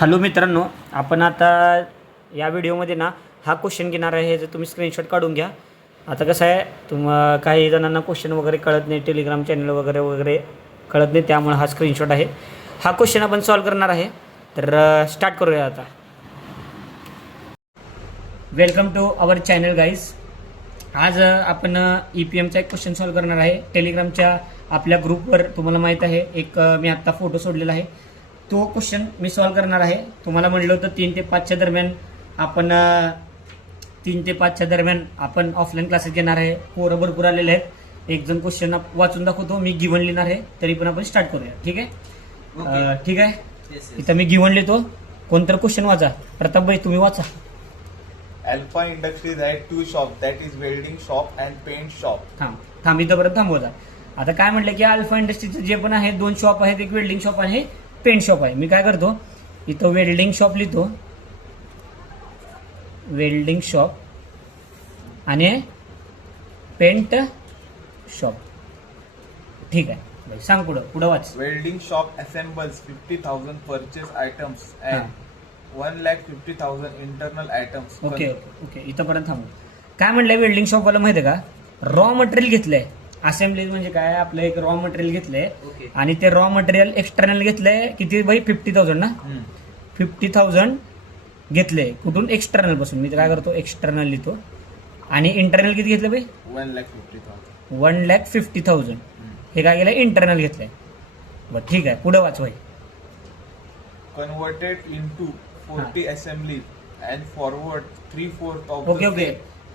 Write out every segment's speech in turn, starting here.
Hello मित्रांनो, आपण आता या व्हिडिओमध्ये ना हा क्वेश्चन घेणार आहे. जर तुम्ही स्क्रीनशॉट काढून घ्या. आता कसं आहे, काही जणांना क्वेश्चन वगैरे कळत नाही, टेलिग्राम चॅनल वगैरे कळत नाही, त्यामुळे हा स्क्रीनशॉट आहे. हा क्वेश्चन आपण सॉल्व करणार आहे. तर स्टार्ट करूया आता. Welcome to our channel guys. आज आपण EPMचा एक क्वेश्चन सॉल्व करणार आहे. टेलिग्रामच्या आपल्या ग्रुपवर तुम्हाला माहीत आहे, एक मी आत्ता फोटो सोडलेला आहे. तो क्वेश्चन मी सॉल्व करणार आहे. तुम्हाला म्हटलं होतं 3 ते 5च्या दरम्यान आपण ऑफलाईन क्लासेस घेणार आहे. पोरं भरपूर आलेले आहेत. एक जण क्वेश्चन वाचून दाखवतो, मी गिव्हन लिहिणार आहे. तरी पण आपण स्टार्ट करूया. ठीक आहे? ठीक आहे. इथं मी गिव्हन लिहितो. कोणतं क्वेश्चन वाचा. प्रताप भाई तुम्ही वाचा. Alpha Industries had 2 shops, that is welding shop and paint shop. थांब इथंपर्यंत थांबवता. आता काय म्हटलं की अल्फा इंडस्ट्रीचं जे पण आहे 2 शॉप आहेत, एक वेल्डिंग शॉप आहे, पेंट शॉप आहे. मी काय करतो, इथं वेल्डिंग शॉप लिहितो, वेल्डिंग शॉप आणि पेंट शॉप. ठीक आहे, सांग पुढं वाच. Welding shop assembles 50,000 purchase items and 1,50,000 internal items. Okay इथंपर्यंत थांबू. काय म्हणलंय वेल्डिंग शॉपवाला माहिती आहे का, रॉ मटेरियल घेतलंय. असेंब्ली म्हणजे काय, आपलं एक रॉ मटेरियल घेतलंय आणि ते रॉ मटेरियल एक्सटर्नल घेतलंय. किती भाई? 50,000 ना. 50,000 घेतले. कुठून? एक्सटर्नल पासून. मी काय करतो, एक्सटर्नल लिहितो. आणि इंटरनल किती घेतलं भाई? 1,50,000. 1,50,000. हे काय केलंय? इंटरनल घेतलंय. बरं ठीक आहे, पुढे वाच भाई. Converted into 40 assemblies and forward 3/4 of the okay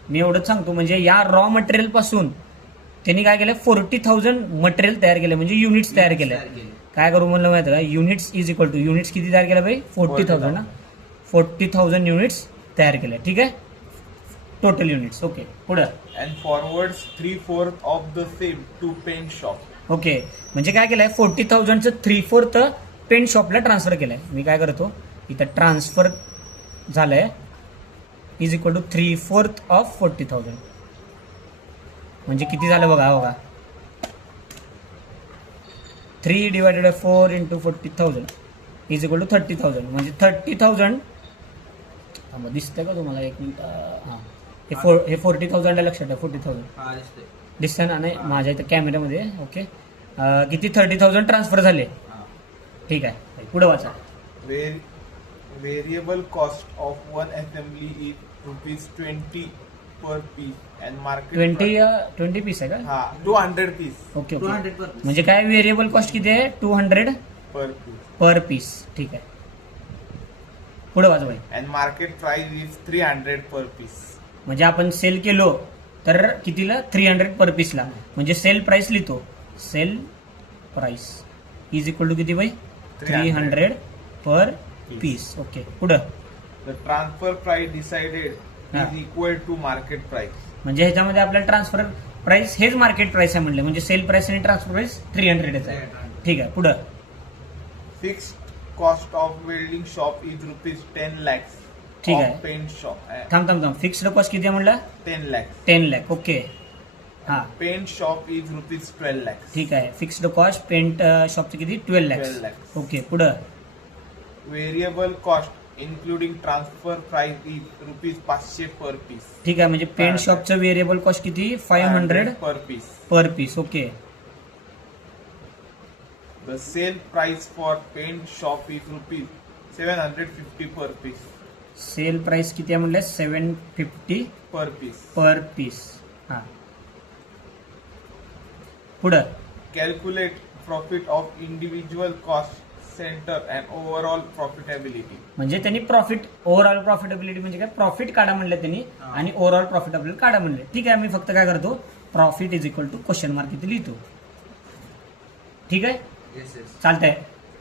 मी एवढंच सांगतो. म्हणजे या रॉ मटेरियल पासून त्यांनी काय केलं, 40,000 मटेरियल तयार केलं, म्हणजे युनिट्स तयार केले. काय करू म्हणलं माहिती का, units is equal to units किती तयार केलं भाई? 40,000 ना. 40,000 युनिट्स तयार केल्या. ठीक आहे, टोटल युनिट्स. ओके पुढं. and forwards 3/4 of the same to paint shop. Okay म्हणजे काय केलंय, 40,000चं 3/4 पेंट शॉपला ट्रान्सफर केलंय. मी काय करतो, इथं ट्रान्सफर झालंय इज इक्वल टू 3/4 ऑफ 40,000. म्हणजे किती झालं बघा. 3 / 4 × 40,000 इज इक्वल टू 30,000. म्हणजे 30,000 दिसतंय का तुम्हाला? एक मिनिट. हां, हे 40,000 लक्षात आहे. 40,000 दिसतंय ना? नाही, माझ्या इथं कॅमेऱ्यामध्ये. ओके, किती? 30,000 ट्रान्सफर झाले. ठीक आहे, पुढे वाचा. Variable cost of one assembly is ₹20 per piece and market 20 piece आहे का? 200 piece ओके. म्हणजे काय, व्हेरिएबल कॉस्ट किती आहे? 200 पर पीस. ठीक आहे, पुढे वाच भाई. and market price is 300 per piece. म्हणजे आपण सेल केलो तर कितीला? 300 पर पीसला. म्हणजे सेल प्राइस लिहितो, sale price is equal to किती भाई? 300 पर पीस. ओके पुढं. The transfer price decided is equal to market price. म्हणजे ह्याच्यामध्ये आपल्याला ट्रान्सफर प्राइस हेच मार्केट प्राइस आहे म्हणले. म्हणजे सेल प्राइस आणि ट्रान्सफर प्राइस 300 आहे. ठीक आहे, पुढं. Fixed cost of welding shop is ₹10 lakhs. ठीक Of आहे. paint shop. थांब. फिक्स्ड कॉस्ट किती आहे म्हणलं? 10 lakhs. 10 लाख. ओके हां, Paint shop is ₹12 lakhs. ठीक आहे. फिक्स्ड कॉस्ट पेंट शॉपचं किती? 12 12 लाख. lakhs. ओके पुढं. Variable cost including transfer price is ₹500 per piece. ठीक आहे, म्हणजे पेंट 500. शॉपचं व्हेरिएबल कॉस्ट किती? 500 per piece. Per piece. Okay. The sale price for paint shop is ₹750 per piece. Sale price किती आहे म्हणलं? 750 Per piece. Per piece. हां, पुढं. Calculate profit of individual cost center and overall profitability. म्हणजे त्यांनी profit, overall profitability म्हणजे काय, profit काढा म्हणलं त्यांनी आणि ओव्हरऑल प्रॉफिटेबिलिटी काढा म्हणले. ठीक आहे, मी फक्त काय करतो, profit is equal to question mark इथे लिहितो. ठीक आहे, चालतंय.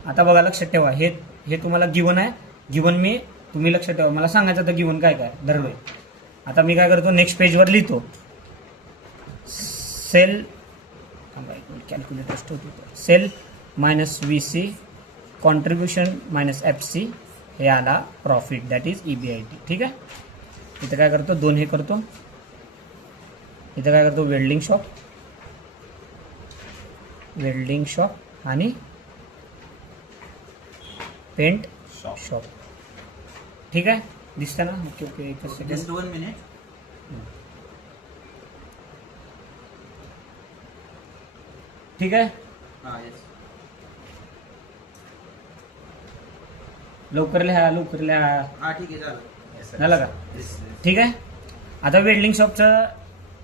आता बघा, लक्षात ठेवा, हे तुम्हाला गिवन आहे. गिवन तुम्ही लक्षात ठेवा, मला सांगायचं तर गिवन काय धरलोय. आता मी काय करतो, नेक्स्ट पेजवर लिहितो. सेल कॅल्क्युलेटर ठेवतो. Sale minus VC contribution minus FC हे आला प्रॉफिट, दॅट इज EBIT. ठीक आहे, इथं काय करतो, 2 हे करतो. इथं काय करतो, वेल्डिंग शॉप आणि पेंट शॉप. शॉप. ठीक आहे, दिसतं ना? ओके ओके, एकच जस्ट सेकंड. 1 minute. ठीक आहे, हा येस. लवकर लिहा लवकर लिहा. हा ठीक आहे झालं. झालं का? Yes, yes. ठीक आहे. आता वेल्डिंग शॉपचं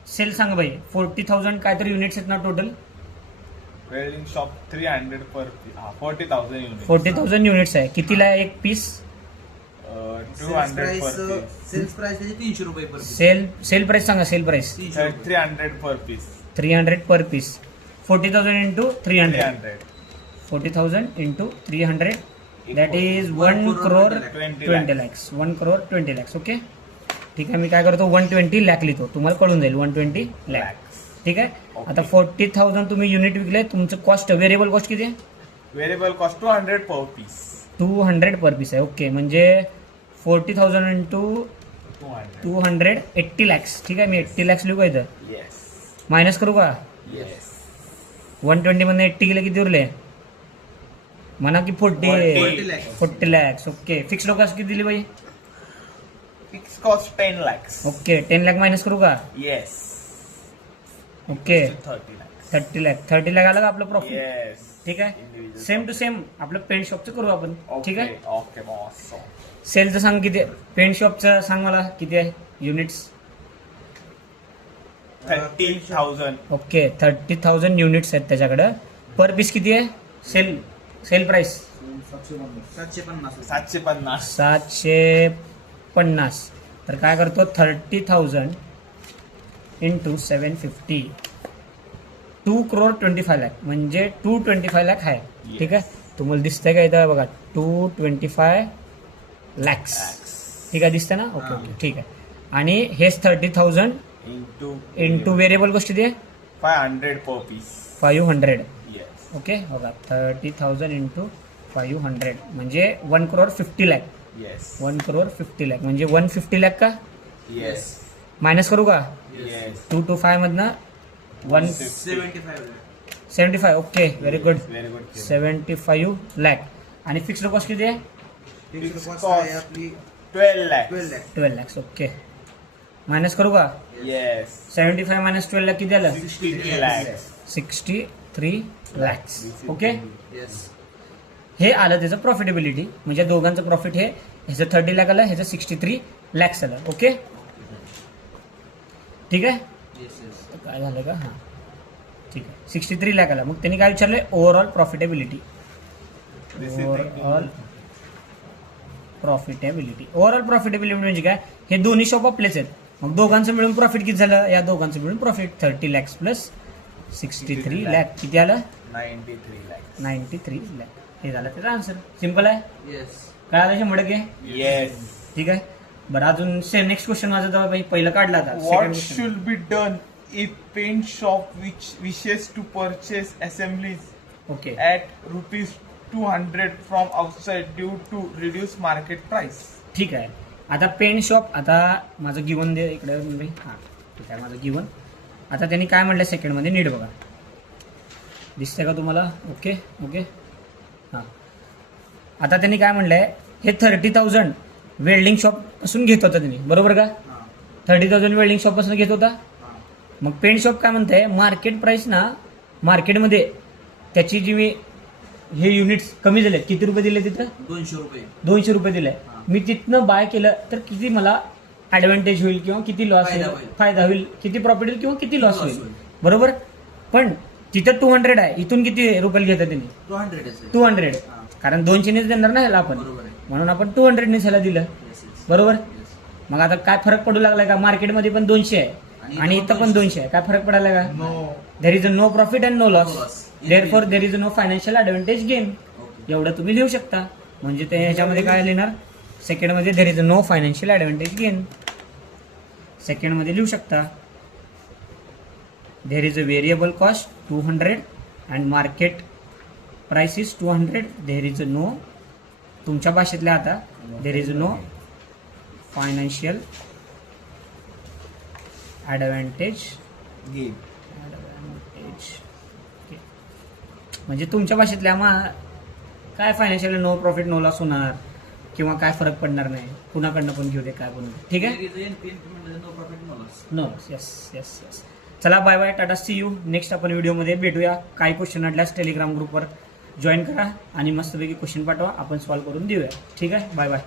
सेल सांग भाई. 40,000 काहीतरी युनिट्स आहेत ना total? Welding shop 300 per piece. 40,000 unit. 40,000 units आहे. कितीला आहे एक piece? 200 per piece. Sales price त्याची 300 रुपये पर पीस. सेल प्राइस सांगा. सेल प्राइस 300 रुपये. 300 per piece. 300 per piece. 40,000 into 300. 300. 40,000 into 300 that is 1 crore 20 lakhs. 1 crore 20 lakhs. Okay, ठीक आहे. मी काय करतो 120 lakh लिहितो, तुम्हाला कळून जाईल. 120 lakh. ठीक आहे. Okay. आता 40,000 तुम्ही युनिट विकले, तुमचं कॉस्ट व्हेरिएबल कॉस्ट किती आहे? Variable cost 200 per piece. 200 per piece आहे. ओके, म्हणजे 40,000 इंटू 200. 200 80 lakhs. ठीक आहे, मी 80 lakhs लिहू का इथं? येस. मायनस करू का? येस. 120 मधून 80 गेले किती उरले? म्हणा की 40 40 lakhs. 40 lakhs. Okay, fix cost किती दिली बाई? Fix cost 10 lakhs. Okay, 10 lakh minus करू का? येस. Okay, 30 lakhs. 30 lakh आलं का आपलं प्रॉफिट? येस. ठीक आहे. Individual सेम टू सेम आपलं पेंट शॉपचं करू आपण. ठीक आहे. Okay boss. सेलचं सांग किती आहे? पेंट शॉपचं सांग मला किती आहे युनिट्स? 30,000. ओके, 30,000 युनिट्स आहेत त्याच्याकडं. पर पीस किती आहे? Sale price 750. 750. 750. तर काय करतो 30,000 इंटू 750 2 crore 25 lakh म्हणजे 225 lakh आहे. ठीक आहे, तुम्हाला दिसतंय का इथं बघा 225 lakhs. ठीक आहे, दिसतंय ना? ओके ओके, ठीक आहे. आणि हेच 30,000 इंटू व्हेरिएबल कॉस्ट किती आहे? 500 per piece. 500. Yes. ओके, बघा 30,000 इंटू 500 म्हणजे 1 crore 50 lakh. Yes. 1 crore 50 lakh म्हणजे 150 lakh का? Yes. मायनस करू का? Yes. 225 मधनं 75 175. Okay, very good. Very good. 75 lakh. आणि फिक्स्ड कॉस्ट किती आहे? Fixed cost cost. आहे आपली 12 lakhs. 12 lakh. 12 lakhs. Okay, minus करू का? Yes. 75 मायनस 12 lakh किती आलं? 63 lakhs. 63 lakhs. Okay, yes. हे आलं त्याचं प्रॉफिटेबिलिटी. म्हणजे दोघांचं प्रॉफिट हे ह्याचं 30 lakh आलं, ह्याचं 63 lakhs आलं. ओके, ठीक आहे. Yes yes. काय झालं का? हां, ठीक आहे. 63 lakh आला. मग त्यांनी काय विचारलंय? Overall profitability. This is overall profitability. Overall profitability म्हणजे काय? हे दोन्ही शॉप आपलेच आहेत. मग दोघांचं मिळून प्रॉफिट किती झालं? या दोघांचं मिळून प्रॉफिट 30 lakhs प्लस 63 lakh किती आलं? 93 lakhs. 93 lakh. हे झालं त्याचा आन्सर. सिम्पल आहे. येस. काय आलं 100%? Yes. ठीक आहे. बरं, अजून सेम नेक्स्ट क्वेश्चन माझा दवा भाई पहिलं काढला आता. What Second question. should be done if paint shop which wishes to purchase assemblies okay, at rupees 200 from outside due to reduced market price? ठीक आहे. आता पेंट शॉप, आता माझं गिवन दे इकडे भाई. हां, ठीक आहे, माझं गिवन. आता त्यांनी काय म्हणलं सेकंडमध्ये नीट बघा. दिसतंय का तुम्हाला? ओके ओके, हां. आता त्यांनी काय म्हणलंय? हे 30,000 वेल्डिंग शॉप पासून घेत होता त्यांनी, बरोबर का? हां. 30,000 वेल्डिंग शॉप पासून घेत होता. हां. मग पेंट शॉप काय म्हणताय? मार्केट प्राइस ना, मार्केटमध्ये त्याची जी हे युनिट्स कमी झाले. किती रुपये दिले तिथं? 200 रुपये. 200 रुपये दिले. हां. मी तिथनं बाय केलं तर किती मला ऍडव्हान्टेज होईल किंवा किती लॉस फायदा होईल? होईल. फायदा होईल. किती प्रॉफिट होईल किंवा किती लॉस Loss होईल? होईल. बरोबर. पण तिथं 200 आहे, इथून किती रुपये घेतात त्यांनी? 200 आहे. 200. हां. कारण 200नेच देणार ना ह्याला आपण, बरोबर आहे. म्हणून आपण 200ने ह्याला दिलं. Yes yes. बरोबर. येस. मग आता काय फरक पडू लागलाय का? मार्केटमध्ये पण 200 आहे आणि इथं पण 200 आहे. काय फरक पडायला का? No. There is no profit and no No loss. loss. Therefore there is no financial advantage gain. Okay. एवढं तुम्ही लिहू शकता. म्हणजे ते ह्याच्यामध्ये काय लिहिणार? सेकंडमध्ये there is no financial advantage gain. सेकंडमध्ये लिहू शकता there is a variable cost 200 and market price is 200. There is no, तुमच्या भाषेतल्या आता, there is no financial advantage. Gain. म्हणजे तुमच्या भाषेतल्या काय financial no profit no loss होणार. किंवा काय फरक पडणार नाही, कुणाकडनं पण घेऊ दे काय पण, ठीक आहे. No profit no loss. No, yes yes yes. चला bye bye, tata, see you. Next आपण व्हिडिओमध्ये भेटूया. काही क्वेश्चन अडल्यास टेलिग्राम ग्रुपवर जॉईन करा आणि मस्तपैकी क्वेश्चन पाठवा, आपण सॉल्व्ह करून देऊया. ठीक आहे, बाय बाय.